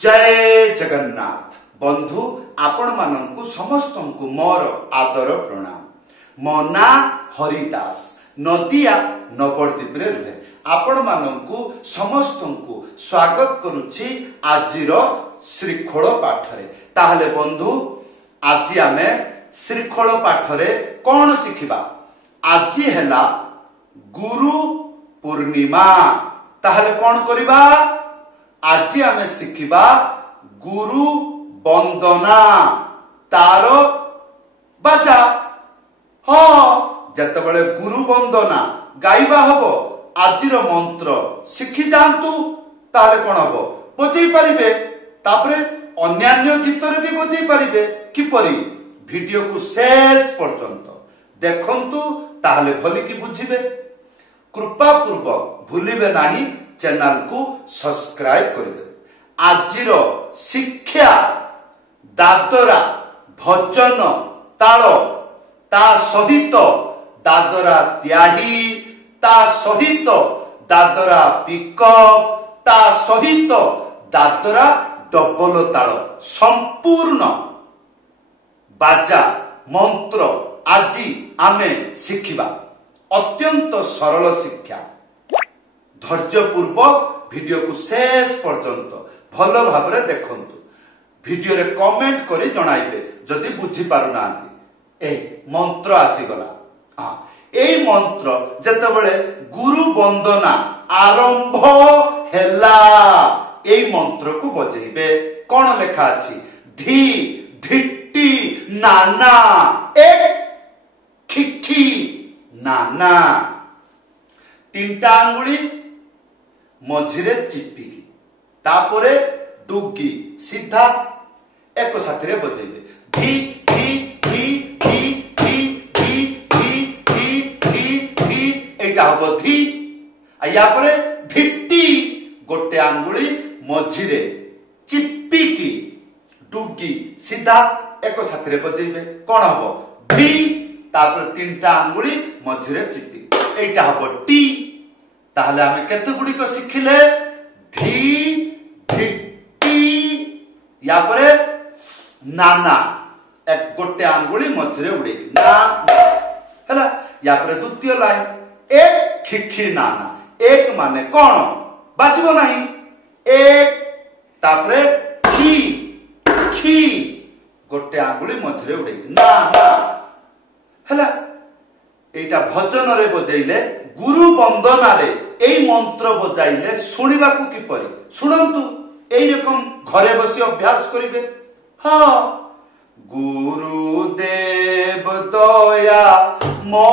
जय जगन्नाथ बंधु आपण मानंकु समस्तंकु मोर आदर प्रणाम। मो ना हरिदास नदिया नवद्वीप रे रुहे आपण मानंकु समस्तंकु स्वागत करूछि आजिर श्रीखोल पाठरे। ताहले बंधु आज आमे श्रीखोल पाठरे कौन शिखिबा? आज हैला गुरु पूर्णिमा। ताहले कौन करिबा? आज आमे शिखिबा गुरु वंदना तार बाजा। हाँ जतबेले गुरु वंदना गाइबा हबो आजिर मंत्र शिखि जांतु ताले कौन हबो बजै पारिबे। तापरे अन्यान्य गीतर भी बजै पारिबे। किपरि? वीडियो को शेष पर्यंत देखंतु ताहले भली की बुझिबे। कृपा पूर्वक भूलिबे नाही चैनल को सब्सक्राइब करदे। आजिर शिक्षा दादरा भजन ताल ता सहित दादरा त्याही ता सहित दादरा पिकअप ता सहित दादरा डबल ताल संपूर्ण बाजा मंत्र आजी आमे शिखिबा। अत्यंत सरल शिक्षा। धैर्य पूर्वक वीडियो को शेष पर्यंत भल भाव देखंतु। वीडियो रे कमेंट करी जणाइबे जदि बुझी पारु नांती। ए मंत्र आसीगला। हां ए मंत्र जतबेले गुरु वंदना आरंभ हैला ए मंत्र को बजेइबे। कोन लेखा अछि? धी धिट्टी नाना एक खिखी नाना। तीनटा आंगुली मझिरे चिपिकी तापरे डुगी सीधा एक साथी बजेइबे। धी धी धी धी धी धी धी धी धी धी एटा हबो धी। या परे धिट्टी गोटे आंगुली मझिरे चिपिकी डुगी सीधा एक साथी बजेइबे। कोन हबो? धी। तापर तीनटा आंगुली मझिरे चिपिकी एटा हबो टी। ताहले आमे केते गुडी को शिखिले? धी धिट्टी या परे नाना एक गोटे आंगुली मझिरे उडे ना हैला। या परे द्वितीय लाइन एक खिखी नाना। एक माने कोन बाजिबो नाही एक। तापरे खी खी गोटे आंगुली मझिरे उडे ना ना हैला। एटा भजन रे बजाइले गुरु वंदना रे एई मंत्र बजाइले सुनिबा को किपरि? सुनंतु एई रकम घरे बसी अभ्यास करिवे। हां गुरुदेव दया मो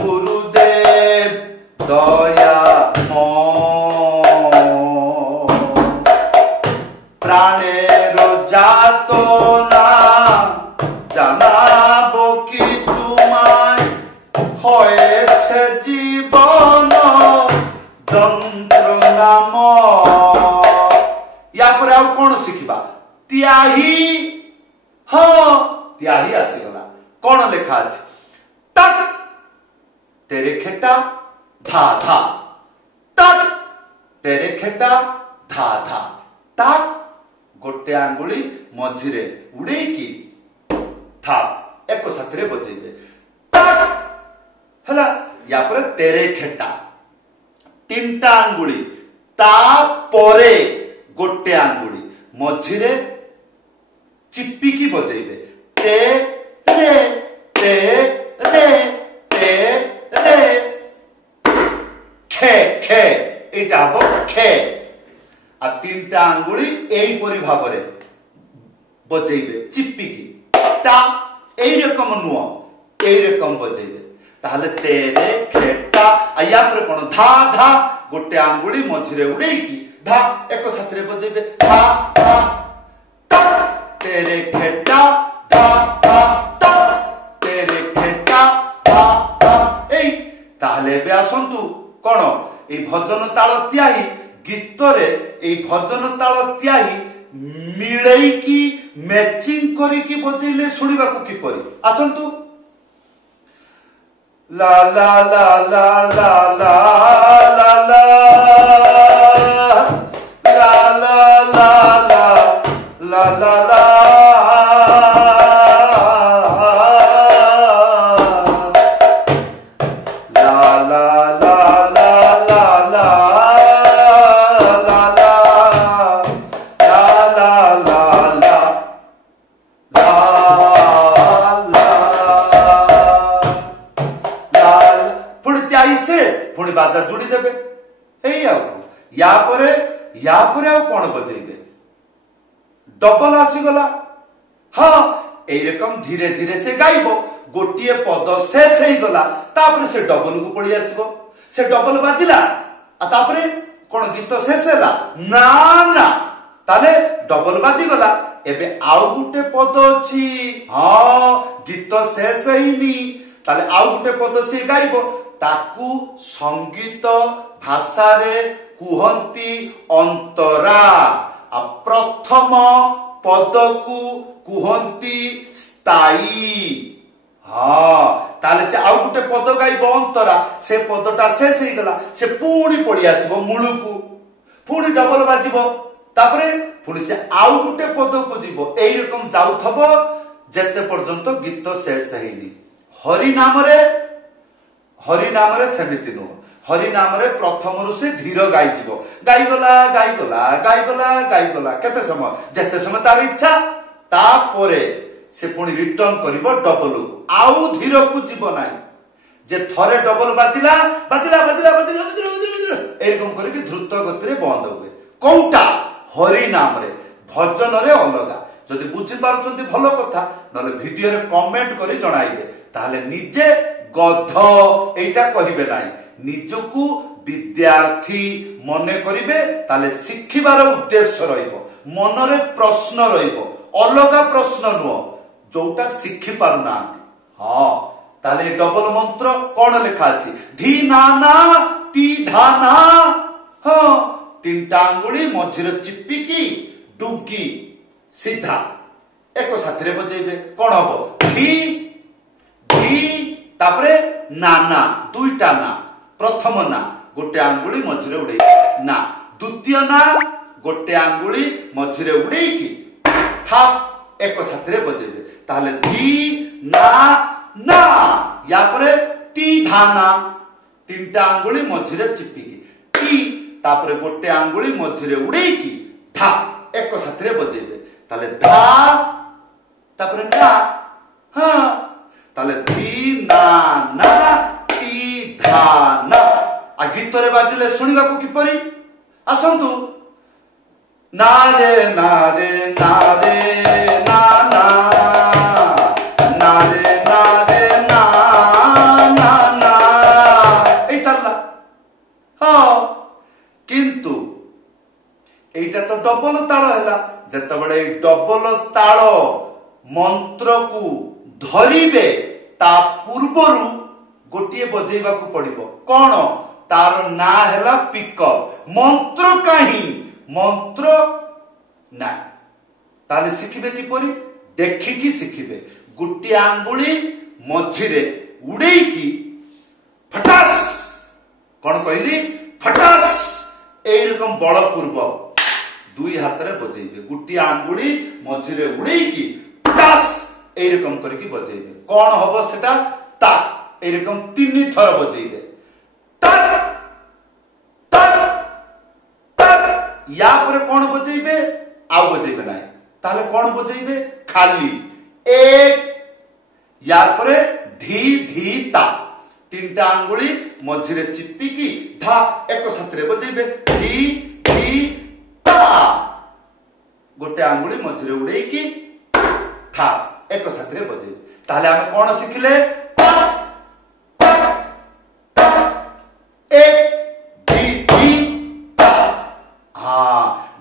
गुरुदेव दया मो प्राणेर जातो ना জানাবো কি তোমায় হয়েছে জীবন যন্ত্রণাম। या पर आउ कोन शिखिबा? त्याही। हाँ त्याही आसीगला। कोन लेखा अछि? तक तेरे खेटा धा धा तक तेरे खेटा धा धा तक गोटे आंगुली मझिरे उड़े की था एक साथी बजेइबे हैला। या पर तेरे खेटा तीनटा आंगुली ता परे गोटे आंगुली मझिरे चिपिकी बजेइबे। ते रे ते रे ते रे खे खे एटा हबो खे। आ तीनटा आंगुली एई परि भाबरे बजेइबे चिपिकी ता एई रकम नुओ एई रकम बजेइबे। ताहले तेरे खेटा या पर कोन धा धा गोटे आंगुली मझिरे उडेकी धा एक साथी बजेइबे धा धा ता तेरे खेटा धा धा ता तेरे खेटा धा धा एई। ताहले बे आसंतु कोन एई भजन ताल त्याही गीत रे एई भजन ताल त्याही मिलई की मैचिंग करी की बजेले सुनिबा को किपरि? आसंतु ला ला ला ला ला ला ला ला या परे कौन बजेबे डबल आसीगला। हाँ एरकम धीरे धीरे से गाइबो गोटे पद शेष हो गला तापर से डबल को पड़ी आसीबो से डबल बाजिला तापर कौन गीत शेष हैला ना ना ताले डबल बाजी गला एबे आउ गुटे पद अछि। हाँ गीत शेष हैनी ताले आउ गुटे पद से गाइबो ताकू संगीत भाषा रे कुहंती अंतरा आ प्रथम पद को कुहंती स्थायी। हाँ ताले से आउ गुटे पद गाइबो अंतरा से पदटा शेष हो गला से पुणी पड़ी आसीबो मूल को पुणी डबल बाजिबो तापरे पुणी से आउ गुटे पद को जीवो एई रकम जाउथबो जेते पर्यंत गीत शेष हैनी। हरि नाम रे सेमिति नो हरि नाम रे प्रथम रु से धीर गाई जीवो गाईगला केते समय जेते समय तार इच्छा तापरे से पुणी रिटर्न करिवो डबल आउ धीर को जीवो नाही जे थरे डबल बाजिला एरकम करके द्रुत गति रे बंद हुए कोउटा हरि नाम रे भजन रे अलगा। जदि बुझी पारुचंती भलो कथा नले वीडियो रे कमेंट करी जणाइबे ताले निजे गध एटा कहिबे नाही निजकू विद्यार्थी मने करिबे ताले शिखिबार उद्देश्य रहिबो मन रे प्रश्न रहिबो अलगा प्रश्न नुओ जोटा शिखि पारुना। हाँ ताले डबल मंत्र कौन लिखा अछि धी नाना ती धाना। हाँ तीनटा आंगुली मझिरे चिपिकी डुगी सीधा एक साथरे बजेबे कौन हबो धी धी तापरे नाना दुईटा ना प्रथम ना गोटे आंगुली मझिरे उड़े ना द्वितीय ना गोटे आंगुली मझिरे उड़ेकी थाप एक साथरे बजेबे ताले धी ना ना या परे ती धाना तीनटा आंगुली मझिरे चिपिकी ती तापरे गोटे आंगुली मझिरे उड़ेकी धा एक साथरे बजेबे ताले धा तापरे ना। हाँ ताले धी ना ना ती धा ना आ गीत रे बाजिले सुनिबा को किपरि आसंतु नारे नारे नारे ना ना नारे नारे ना ना ना ए चलला। हाँ किंतु एटा तो डबल ताल हैला जेतबेले डबल ताल मंत्र को धरिबे ता पूर्वरु गोटिए बजेबा को पड़िबो कोन तार ना हैला पिकअप मंत्र काहे मंत्र ना ताले शिखिबे किपरि देखिकी शिखिबे गोटे आंगुली मझिरे उड़ेकी फटास कौन कहली फटास एई रकम बलपूर्वक दुई हाथ रे बजेबे गोटे आंगुली मझिरे उड़ेकी फटास एई रकम करके बजेबे कौन हबो सेटा ता एई रकम 3 थर बजेबे तक या पर कौन बजेबे आउ बजेबे नाही ताले कौन बजेबे खाली एक या पर धी धी ता तीनटा आंगुली मझिरे चिपिकी धा एक साथरे बजेबे धी धी ता गोटे आंगुली मझिरे उड़ेकी था एक साथरे बजेबे ताले हम कौन शिखिले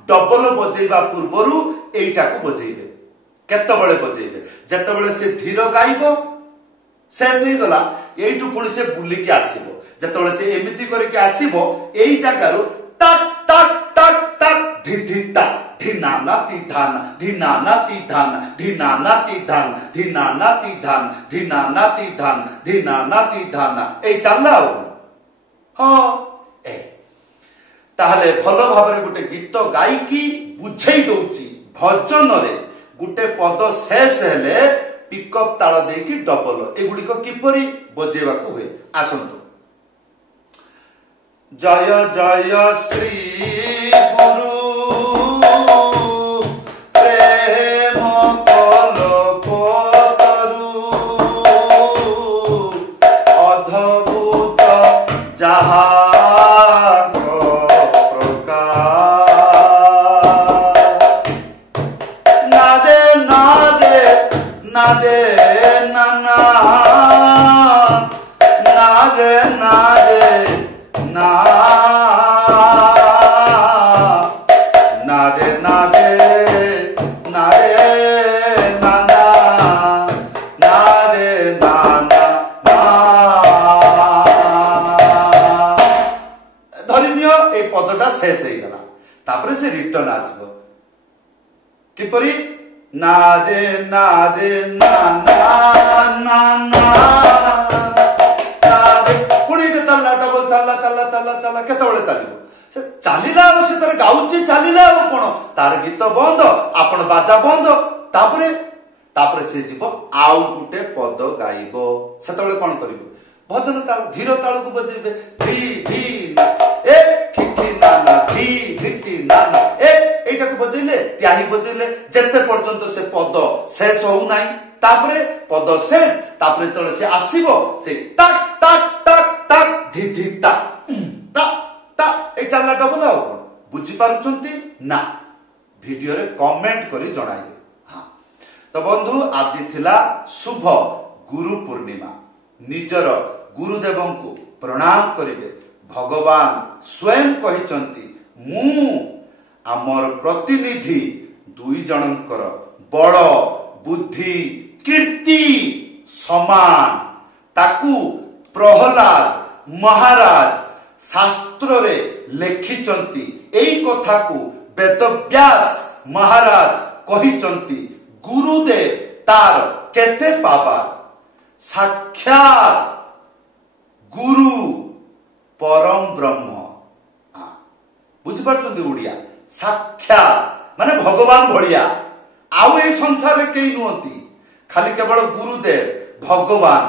डबल बजेबा पूर्वरु एटा को बजेबे केतबेले बजेबे जेतबेले से धीर गाइबो शेष हो गला एइटु पुणी से बुली के आसीबो जेतबेले से एमिति करके आसीबो एई जगारु टक टक टक टक धी धी ता धी नाना ती धान धी नाना ती धान धी नाना ती धान धी नाना ती धान धी नाना ती धान धी नाना ती धान एई चलला। हां ए ताहले भलो भाबरे गुटे गीत गायकी बुझाई दउची भजन रे गुटे पद शेष हेले पिकअप ताल देकी डबल एगुडी को किपरि बजेबा को हुए आसंतु जय जय श्री गुरु प्रेम कल्पतरु अद्भुत जहा पदटा शेष हो गला तापर से रिटर्न आसब किपरि ना रे ना रे ना ना ना ना पुणी चलला डबल चलला चलला चलला चलला केतबेले चलिबो से चलिला से तर गाउची चलिला कोन तार गीत बंद आपण बाजा बंद तापरे तापरे से जीवो आउ गुटे पद गाइबो सेतबेले कोन करिवो भजन ताल धीर ताल को बजेबे धी धी ए खिखि ना ना धी धिटी ना ना ए एटा को बजेले त्याही बजेले जेते पर्यंत से पद शेष हो नाही तापरे पद शेष तापरे तळे से आसीबो से टक टक टक टक धी धी टक टक टक ए चलला डबल आउ कोन बुझी पारुछंती ना वीडियो रे कमेंट करी जणाइबे हां तो बंधु आज थिला शुभ गुरु पूर्णिमा निजर गुरुदेवं को प्रणाम करिवे भगवान स्वयं कहिचंती मु आमर प्रतिनिधि दुई जनकर बड़ बुद्धि कीर्ति समान ताकू प्रहलाद महाराज शास्त्र रे लेखिचंती एई कथा को वेदव्यास महाराज कहिचंती गुरुदेव तार केते पावा साक्षात गुरु परम ब्रह्म बुझी पार्छन्ती ओडिया साक्षात माने भगवान भलिया आउ ए संसार रे केई नुहंती खाली केवल गुरुदेव भगवान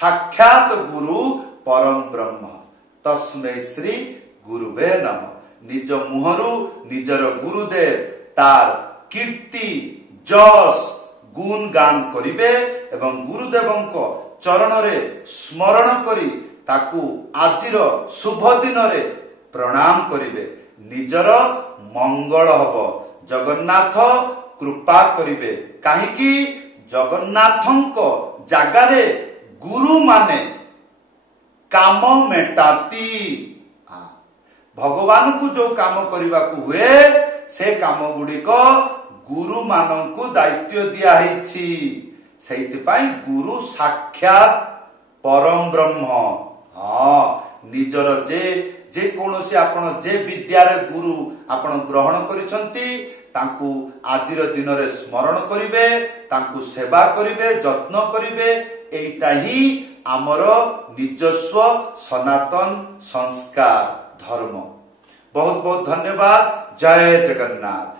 साक्षात गुरु परम ब्रह्म तस्मै श्री गुरुवे नमः निज मुहरु निजर गुरुदेव तार कीर्ति जस गुण गान करिवे एवं गुरुदेवंको चरण रे स्मरण करी ताकू आजिर शुभ दिन रे प्रणाम करिवे निजर मंगल हबो जगन्नाथ कृपा करिवे काहेकि जगन्नाथंको जागारे गुरु माने काम मेटाती भगवान को जो काम करबा को हुए से काम गुडी को गुरु मानंकु दायित्व दिया हिछि सेति पाई गुरु साक्षात परम ब्रह्म हां निजर जे कोनोसी आपण जे विद्या रे गुरु आपण ग्रहण करिसंती तांकु आजिर दिन रे स्मरण करिवे तांकु सेवा करिवे जत्न करिवे एटा ही आमर निजस्व सनातन संस्कार धर्म बहुत बहुत धन्यवाद जय जगन्नाथ।